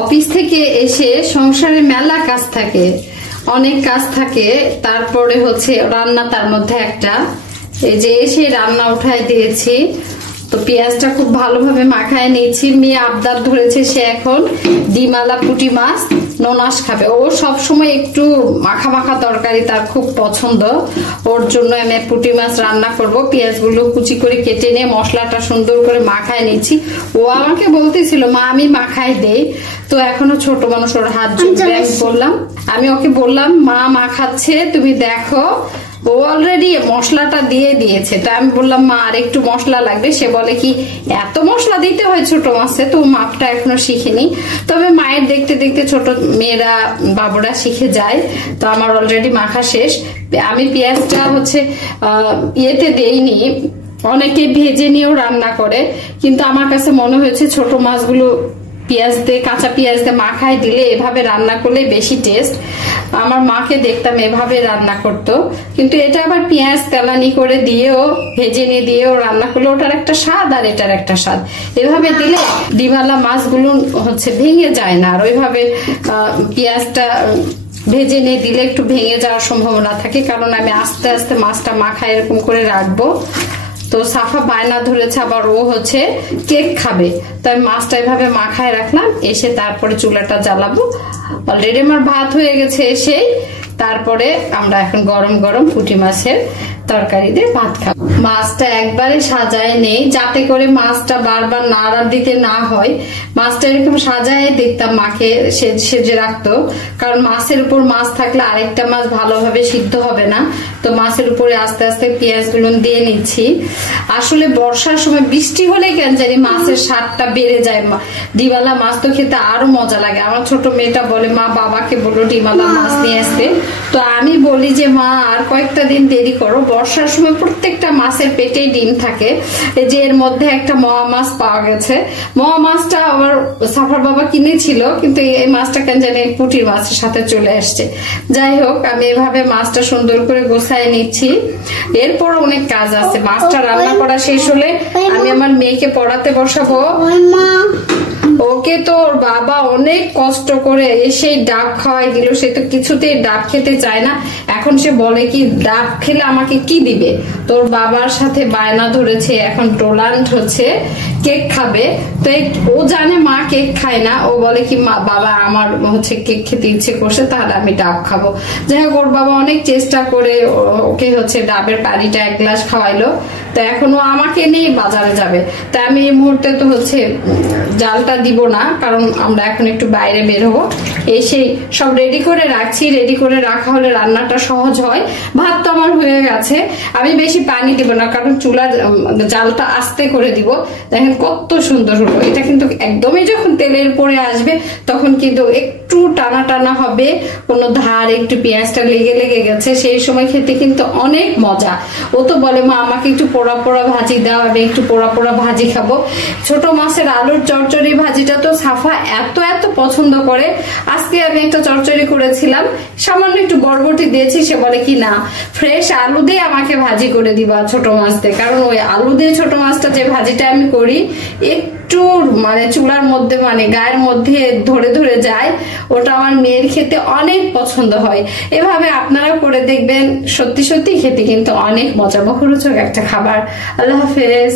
Office থেকে এসে সংসারে মেলা কাজ থাকে, অনেক কাজ থাকে, তারপরে হচ্ছে রান্না তার মধ্যে একটা। এই যে এসে রান্না উঠাই দিয়েছি, তো পেঁয়াজটা খুব ভালোভাবে মাখায় নিয়েছি। মেয়ে আবদার ধরেছে, সে এখন ডিমালা পুঁটি মাছ ননাস খাবে। ও সবসময় একটু মাখা মাখা তরকারি তার খুব পছন্দ, ওর জন্য আমি পুঁটি মাছ রান্না করব। পেঁয়াজগুলো কুচি করে কেটে নিয়ে মশলাটা সুন্দর করে মাখায় নিচ্ছি। ও আমাকে বলতেছিল মা আমি মাখাই দেই, তো এখনো ছোট মানুষ, ওর হাত জুড়ে আমি বললাম, আমি ওকে বললাম মা মাখাচ্ছে তুমি দেখো। ও অলরেডি মশলাটা দিয়ে দিয়েছে, তো আমি বললাম মা আর একটু মশলা লাগবে। সে বলে কি এত মশলা দিতে হয় ছোট মাছে, তো মাপটা এখনো শিখিনি। তবে মায়ের দেখতে দেখতে ছোট মেয়েরা বাবুরা শিখে যায়। তো আমার অলরেডি মাখা শেষ। আমি পেঁয়াজটা হচ্ছে ইয়েতে দেইনি, অনেকে ভেজে নিয়েও রান্না করে, কিন্তু আমার কাছে মনে হয়েছে ছোট মাছগুলো পেঁয়াজ দিয়ে, কাঁচা পেঁয়াজ দিয়ে মাখায় দিলে এভাবে রান্না করলে বেশি টেস্ট। আমার মাকে দেখতাম এভাবে রান্না করতো, কিন্তু এটা আবার পেঁয়াজ তেলানি করে দিয়েও, ভেজে নিয়ে দিয়েও রান্না করলে ওটার একটা স্বাদ আর এটার একটা স্বাদ। এভাবে দিলে ডিমালা মাছগুলো হচ্ছে ভেঙে যায় না, আর ওইভাবে পেঁয়াজটা ভেজে নিয়ে দিলে একটু ভেঙে যাওয়ার সম্ভাবনা থাকে, কারণ আমি আস্তে আস্তে মাছটা মাখায় এরকম করে রাখবো। তো সাফা বায়না ধরেছে আবার ও হচ্ছে কেক খাবে, তাই মাছটা এভাবে মাখায় রাখলাম। এসে তারপরে চুলাটা জ্বালাবো। অলরেডি আমার ভাত হয়ে গেছে এসেই, তারপরে আমরা এখন গরম গরম পুঁটি মাছের তরকারি দিয়ে ভাত খাবো। মাছটা একবারে সাজায় নেই, যাতে করে মাছটা বারবার নাড়া দিতে না হয়। মাছটা এরকম সাজায় দেখতাম মাকে সেজে রাখতো, কারণ মাছের উপর মাছ থাকলে আরেকটা মাছ ভালোভাবে সিদ্ধ হবে না। তো মাছের উপরে আস্তে আস্তে পেঁয়াজ গুলো দিয়ে নিচ্ছি। আসলে বর্ষার সময় বৃষ্টি হলে কেন জানি মাছের স্বাদটা বেড়ে যায়। ডিমালা মাছ তো খেতে আরো মজা লাগে। আমার ছোট মেয়েটা বলে মা বাবাকে বলো ডিমালা মাছ নিয়ে আসতে, তো আমি বলি যে মা আর কয়েকটা দিন দেরি করো। বর্ষার সময় প্রত্যেকটা মাছের পেটেই ডিম থাকে। এই যে এর মধ্যে একটা মহা মাছ পাওয়া গেছে, মহা মাছটা আবার সাফার বাবা কিনেছিল, কিন্তু এই মাছটা কেন জানি পুঁটির মাছের সাথে চলে আসছে। যাই হোক, আমি এভাবে মাছটা সুন্দর করে গোছায় নিচ্ছি। এরপর অনেক কাজ আছে। মাছটা রান্না করা শেষ হলে আমি আমার মেয়েকে পড়াতে বসাবো। ওকে তো ওর বাবা অনেক কষ্ট করে এসে ডাব খাওয়াই দিল, সে তো কিছুতেই ডাব খেতে চায় না। এখন সে বলে কি ডাব খেলে আমাকে কি দিবে। তোর বাবার সাথে বায়না ধরেছে, এখন টোলান্ট হচ্ছে কেক খাবে। তো ও জানে মা কেক খায় না, ও বলে কি মা বাবা আমার হচ্ছে কেক খেতে ইচ্ছে করছে, তাহলে আমি ডাব খাবো। যাই হোক, ওর বাবা অনেক চেষ্টা করে ওকে হচ্ছে ডাবের পানিটা 1 গ্লাস খাওয়াইলো। তো এখন ও আমাকে নিয়ে বাজারে যাবে, তাই আমি এই মুহূর্তে তো হচ্ছে জালটা দিব না, কারণ আমরা এখন একটু বাইরে বের হবো। এসে সব রেডি করে রাখছি, রেডি করে রাখা হলে রান্নাটা সহজ হয়। ভাত তো আমার হয়ে গেছে, আমি বেশি পানি দিব না, কারণ চুলার জালটা আস্তে করে দিব। দেখেন কত সুন্দর হলো এটা, কিন্তু একদমই যখন তেলের পরে আসবে তখন কিন্তু একটু টানা টানা হবে, কোনো ধার একটু পেঁয়াজটা লেগে লেগে গেছে, সেই সময় খেতে কিন্তু অনেক মজা। ও তো বলে মা আমাকে একটু পোড়া পোড়া ভাজি দাও, আমি একটু পোড়া পোড়া ভাজি খাবো। ছোট মাছের আলুর চচ্চড়ি ভাজিটা তো সাফা এত এত পছন্দ করে। আজকে আমি একটা চচ্চড়ি করেছিলাম, সামান্য একটু বরবটি দিয়েছি। সে বলে কি না ফ্রেশ আলু দিয়ে আমাকে ভাজি করে দিবা ছোট মাছ দিয়ে, কারণ ওই আলু দিয়ে ছোট মাছটা যে ভাজিটা আমি করি একটু মানে চুলার মধ্যে মানে গায়ের মধ্যে ধরে ধরে যায়, ওটা আমার মেয়ের খেতে অনেক পছন্দ হয়। এভাবে আপনারা করে দেখবেন, সত্যি সত্যি খেতে কিন্তু অনেক মজা, মুখরোচক একটা খাবার। আল্লাহ হাফেজ।